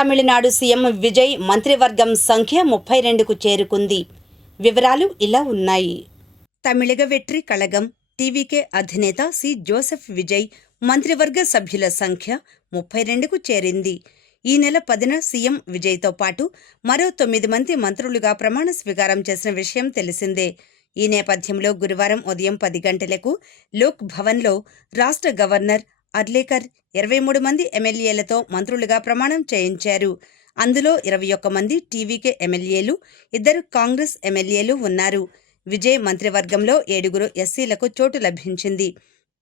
Tamil Nadu CM Vijay మంత్రివర్గం సంఖ్య 32కు చేరుకుంది. వివరాలు ఇలా ఉన్నాయి. తమిళగ వెట్రి కళగం టీవీకే అధినేత సి జోసెఫ్ విజయ్ మంత్రివర్గ సభ్యుల సంఖ్య 32కు చేరింది. ఈ నెల 10న సీఎం విజయ్తో పాటు మరో 9 మంది మంత్రులుగా ప్రమాణ స్వీకారం చేసిన విషయం తెలిసిందే. ఈ నేపథ్యంలో గురువారం ఉదయం 10 గంటలకు లోక్ భవన్లో రాష్ట్ర గవర్నర్ అర్లేకర్ 23 మంది ఎమ్మెల్యేలతో మంత్రులుగా ప్రమాణం చేయించారు. అందులో 21 మంది టీవీకే ఎమ్మెల్యేలు, 2 కాంగ్రెస్ ఎమ్మెల్యేలు ఉన్నారు. విజయ్ మంత్రివర్గంలో 7 ఎస్సీలకు చోటు లభించింది.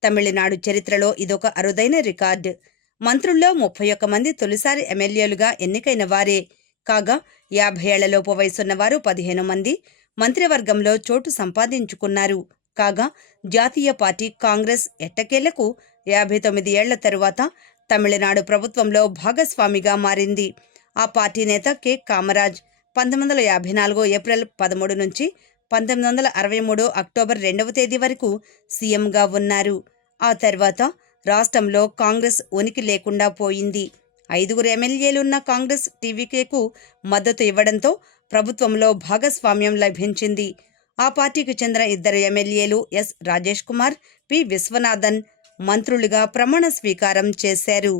తమిళనాడు చరిత్రలో ఇదొక అరుదైన రికార్డు. మంత్రుల్లో 31 మంది తొలిసారి ఎమ్మెల్యేలుగా ఎన్నికైన వారే. కాగా 50 ఏళ్లలోపు వయసున్న వారు 15 మంది మంత్రివర్గంలో చోటు సంపాదించుకున్నారు. కాగా జాతీయ పార్టీ కాంగ్రెస్ ఎట్టకేలకు 59 ఏళ్ల తరువాత తమిళనాడు ప్రభుత్వంలో భాగస్వామిగా మారింది. ఆ పార్టీ నేత కె కామరాజ్ 1954 ఏప్రిల్ 13 నుంచి 1963 అక్టోబర్ 2వ తేదీ వరకు సీఎంగా ఉన్నారు. ఆ తర్వాత రాష్ట్రంలో కాంగ్రెస్ ఉనికి లేకుండా పోయింది. 5 ఎమ్మెల్యేలున్న కాంగ్రెస్ టీవీకేకు మద్దతు ఇవ్వడంతో ప్రభుత్వంలో భాగస్వామ్యం లభించింది. ఆ పార్టీకి చెందిన 2 ఎమ్మెల్యేలు ఎస్ రాజేష్ కుమార్, పి విశ్వనాథన్ మంత్రులుగా ప్రమాణ స్వీకారం చేశారు.